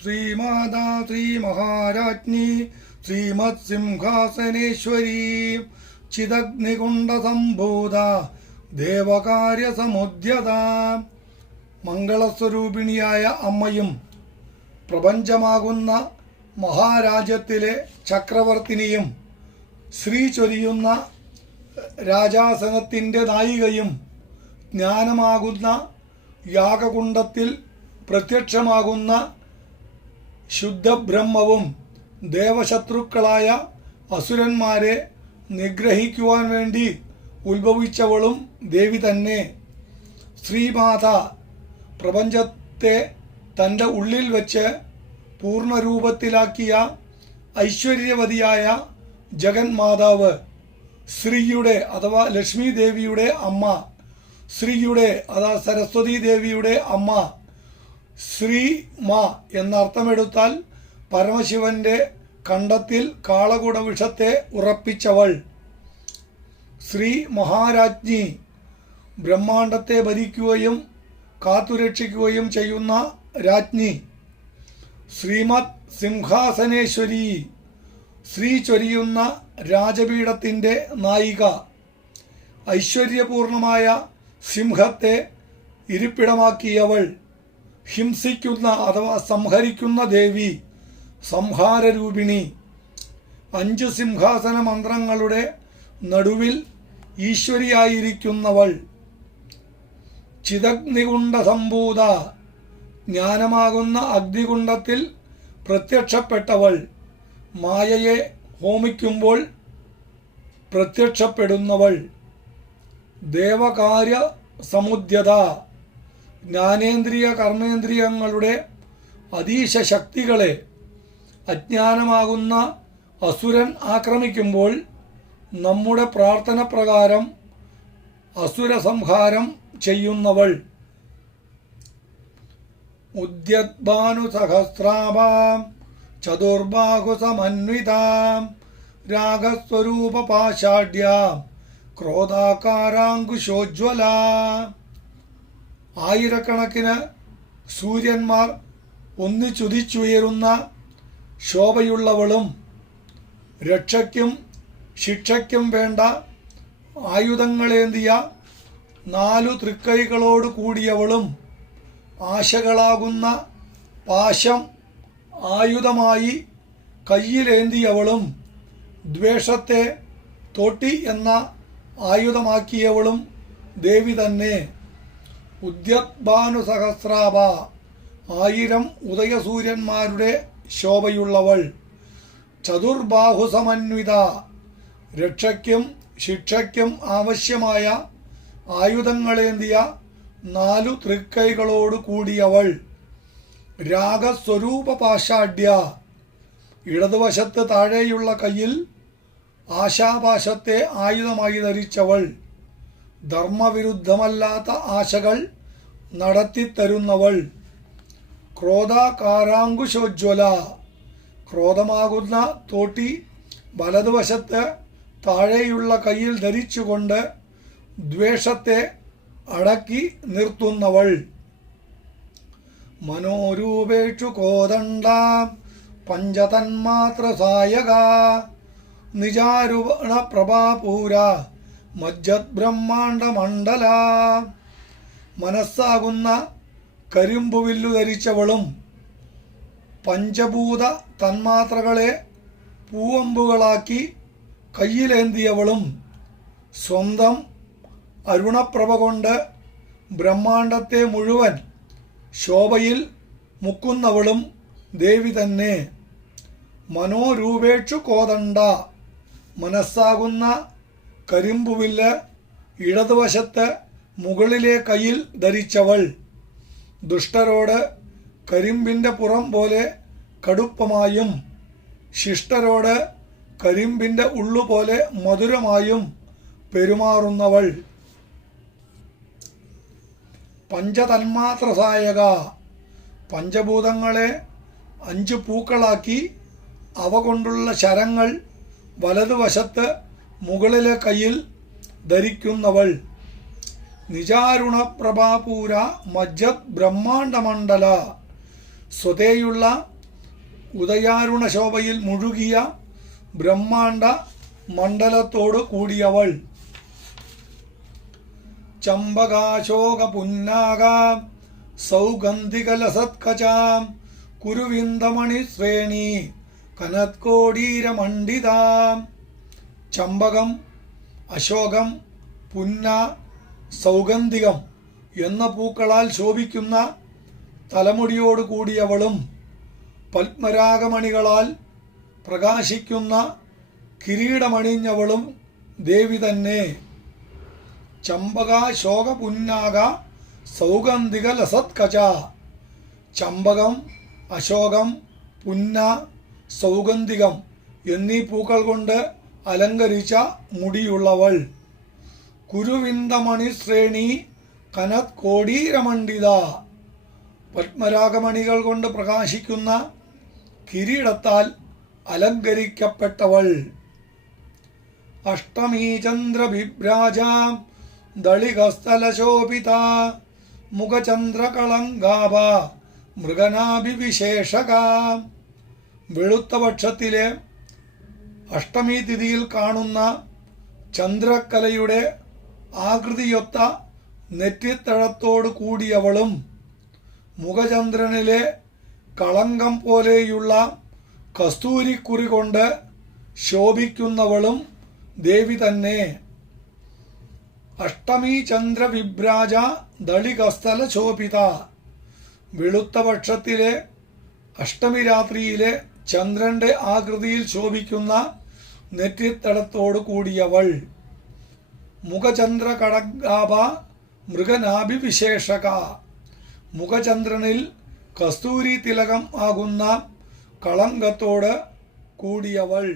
ശ്രീമാതാ ശ്രീ മഹാരാജ്ഞി ശ്രീമത് സിംഹാസനേശ്വരി ചിദഗ്നികുണ്ടസംഭൂത ദേവകാര്യ സമുദ്യത മംഗളസ്വരൂപിണിയായ അമ്മയും പ്രപഞ്ചമാകുന്ന മഹാരാജ്യത്തിലെ ചക്രവർത്തിനിയും ശ്രീ ചൊരിയുന്ന രാജാസനത്തിന്റെ നായികയും ജ്ഞാനമാകുന്ന യാഗകുണ്ടത്തിൽ പ്രത്യക്ഷമാകുന്ന ശുദ്ധബ്രഹ്മവും ദേവശത്രുക്കളായ അസുരന്മാരെ നിഗ്രഹിക്കുവാൻ വേണ്ടി ഉത്ഭവിച്ചവളും ദേവി തന്നെ. ശ്രീമാത പ്രപഞ്ചത്തെ തന്റെ ഉള്ളിൽ വെച്ച് പൂർണരൂപത്തിലാക്കിയ ഐശ്വര്യവതിയായ ജഗന്മാതാവ് ശ്രീയുടെ അഥവാ ലക്ഷ്മി ദേവിയുടെ അമ്മ ശ്രീയുടെ അഥവാ സരസ്വതി ദേവിയുടെ അമ്മ ശ്രീ മാ എന്നർത്ഥമെടുത്താൽ പരമശിവന്റെ കണ്ടത്തിൽ കാളകുട വിഷത്തെ ഉറപ്പിച്ചവൾ. ശ്രീ മഹാരാജ്ഞി ബ്രഹ്മാണ്ടത്തെ ഭരിക്കുകയും കാത്തുരക്ഷിക്കുകയും ചെയ്യുന്ന രാജ്ഞി. ശ്രീമത് സിംഹാസനേശ്വരി ശ്രീ ചൊരിയുന്ന രാജപീഠത്തിന്റെ നായിക. ഐശ്വര്യപൂർണമായ സിംഹത്തെ ഇരിപ്പിടമാക്കിയവൾ. ഹിംസിക്കുന്ന അഥവാ സംഹരിക്കുന്ന ദേവി സംഹാരരൂപിണി അഞ്ചു സിംഹാസന മന്ത്രങ്ങളുടെ നടുവിൽ ഈശ്വരിയായിരിക്കുന്നവൾ. ചിതഗ്നികുണ്ട സംഭൂത ജ്ഞാനമാകുന്ന അഗ്നികുണ്ടത്തിൽ പ്രത്യക്ഷപ്പെട്ടവൾ. മായയെ ഹോമിക്കുമ്പോൾ പ്രത്യക്ഷപ്പെടുന്നവൾ. ദേവകാര്യ സമുദ്യത ജ്ഞാനേന്ദ്രിയ കർമ്മേന്ദ്രിയങ്ങളുടെ അതീശ ശക്തികളെ അജ്ഞാനമാകുന്ന അസുരൻ ആക്രമിക്കുമ്പോൾ നമ്മുടെ പ്രാർത്ഥന പ്രകാരം അസുര സംഹാരം ചെയ്യുന്നവൾ ഉദ്യദ്ഭാനുസഹസ്രാഭാം രാഗസ്വരൂപ പാശാഢ്യാം ക്രോധാകാരാങ്കുശോജ്വല ആയിരക്കണക്കിന് സൂര്യന്മാർ ഒന്നിച്ചുതിച്ചുയരുന്ന ശോഭയുള്ളവളും രക്ഷയ്ക്കും ശിക്ഷയ്ക്കും വേണ്ട ആയുധങ്ങളേന്തിയ നാലു തൃക്കൈകളോട് കൂടിയവളും ആശകളാകുന്ന പാശം ആയുധമായി കയ്യിലേന്തിയവളും ദ്വേഷത്തെ തോട്ടി എന്ന ആയുധമാക്കിയവളും ദേവി തന്നെ. ഉദ്യത്ഭാനുസഹസ്രാഭ ആയിരം ഉദയസൂര്യന്മാരുടെ ശോഭയുള്ളവൾ ചതുർബാഹുസമന്വിത രക്ഷയ്ക്കും ശിക്ഷയ്ക്കും ആവശ്യമായ ആയുധങ്ങളേന്തിയ നാലു തൃക്കൈകളോട് കൂടിയവൾ രാഗസ്വരൂപ പാശാഢ്യ ഇടതുവശത്ത് താഴെയുള്ള കയ്യിൽ ആശാപാശത്തെ ആയുധമായി ധരിച്ചവൾ. ധർമ്മവിരുദ്ധമല്ലാത്ത ആശകൾ നടത്തിത്തരുന്നവൾ. ക്രോധാകാരാങ്കുശോജ്വല ക്രോധമാകുന്ന തോട്ടി വലതുവശത്ത് താഴെയുള്ള കയ്യിൽ ധരിച്ചുകൊണ്ട് ദ്വേഷത്തെ അടക്കി നിർത്തുന്നവൾ. മനോരൂപേക്ഷു കോദണ്ഡ പഞ്ചതന്മാത്ര സായക പ്രഭാപൂര മജ്ജത് ബ്രഹ്മാണ്ട മണ്ഡല. മനസ്സാകുന്ന കരിമ്പുവില്ലു ധരിച്ചവളും പഞ്ചഭൂത തന്മാത്രകളെ പൂവമ്പുകളാക്കി കയ്യിലേന്തിയവളും സ്വന്തം അരുണപ്രഭ കൊണ്ട് ബ്രഹ്മാണ്ടത്തെ മുഴുവൻ ശോഭയിൽ മുക്കുന്നവളും ദേവി തന്നെ. മനോരൂപേക്ഷു കോതണ്ട മനസ്സാകുന്ന കരിമ്പുവില്ല് ഇടതുവശത്ത് മുകളിലെ കയ്യിൽ ധരിച്ചവൾ. ദുഷ്ടരോട് കരിമ്പിന്റെ പുറം പോലെ കടുപ്പമായും ശിഷ്ടരോട് കരിമ്പിന്റെ ഉള്ളുപോലെ മധുരമായും പെരുമാറുന്നവൾ. പഞ്ചതന്മാത്ര സായക പഞ്ചഭൂതങ്ങളെ അഞ്ച് പൂക്കളാക്കി അവ കൊണ്ടുള്ള ശരങ്ങൾ വലതുവശത്ത് മുകളിലെ കയ്യിൽ ധരിക്കുന്നവൾ. നിജാരുണപ്രഭാപൂര മജ്ജത് ബ്രഹ്മാണ്ഡമണ്ഡല. സ്വതേയുള്ള ഉദയാരുണ ശോഭയിൽ മുഴുകിയ ബ്രഹ്മാണ്ട മണ്ഡലത്തോട് കൂടിയവൾ. ചമ്പകാശോക സൗഗന്ധികലസത്കചാം കുരുവിന്ദമണി ശ്രേണി കനത്കോടീരമണ്ഡിതാം. ചമ്പകം അശോകം പുന്ന സൗഗന്ധികം എന്ന പൂക്കളാൽ ശോഭിക്കുന്ന തലമുടിയോട് കൂടിയവളും പത്മരാഗമണികളാൽ പ്രകാശിക്കുന്ന കിരീടമണിഞ്ഞവളും ദേവി തന്നെ. ചമ്പക ശോകപുന്നാക സൗഗന്ധിക ലസത്കച ചമ്പകം അശോകം പുന്ന സൗഗന്ധികം എന്നീ പൂക്കൾ കൊണ്ട് അലങ്കരിച്ച മുടിയുള്ളവൾ. കുരുവിന്ദമണി ശ്രേണി കനത് കോടീരമണ്ഡിത. പത്മരാഗമണികൾ കൊണ്ട് പ്രകാശിക്കുന്ന കിരീടത്താൽ അലങ്കരിക്കപ്പെട്ടവൾ. അഷ്ടമീ ചന്ദ്രഭിഭ്രാജ ദളികസ്ഥലശോഭിത മുഖചന്ദ്രകളങ്കാഭ മൃഗനാഭിവിശേഷക. വെളുത്ത പക്ഷത്തിലെ അഷ്ടമി തിഥിയിൽ കാണുന്ന ചന്ദ്രക്കലയുടെ ആകൃതിയൊത്ത നെറ്റിത്തഴത്തോട് കൂടിയവളും മുഖചന്ദ്രനിലെ കളങ്കം പോലെയുള്ള കസ്തൂരിക്കുറി കൊണ്ട് ശോഭിക്കുന്നവളും ദേവി തന്നെ. അഷ്ടമി ചന്ദ്രവിഭ്രാജ ദളികസ്ഥല ശോഭിത. വെളുത്ത പക്ഷത്തിലെ അഷ്ടമി രാത്രിയിലെ ചന്ദ്രന്റെ ആകൃതിയിൽ ശോഭിക്കുന്ന നെറ്റിത്തടത്തോട് കൂടിയവൾ മുഖചന്ദ്ര കടകാഭ മൃഗനാഭിവിശേഷക. മുഖചന്ദ്രനിൽ കസ്തൂരി തിലകം ആകുന്ന കളങ്കത്തോട് കൂടിയവൾ.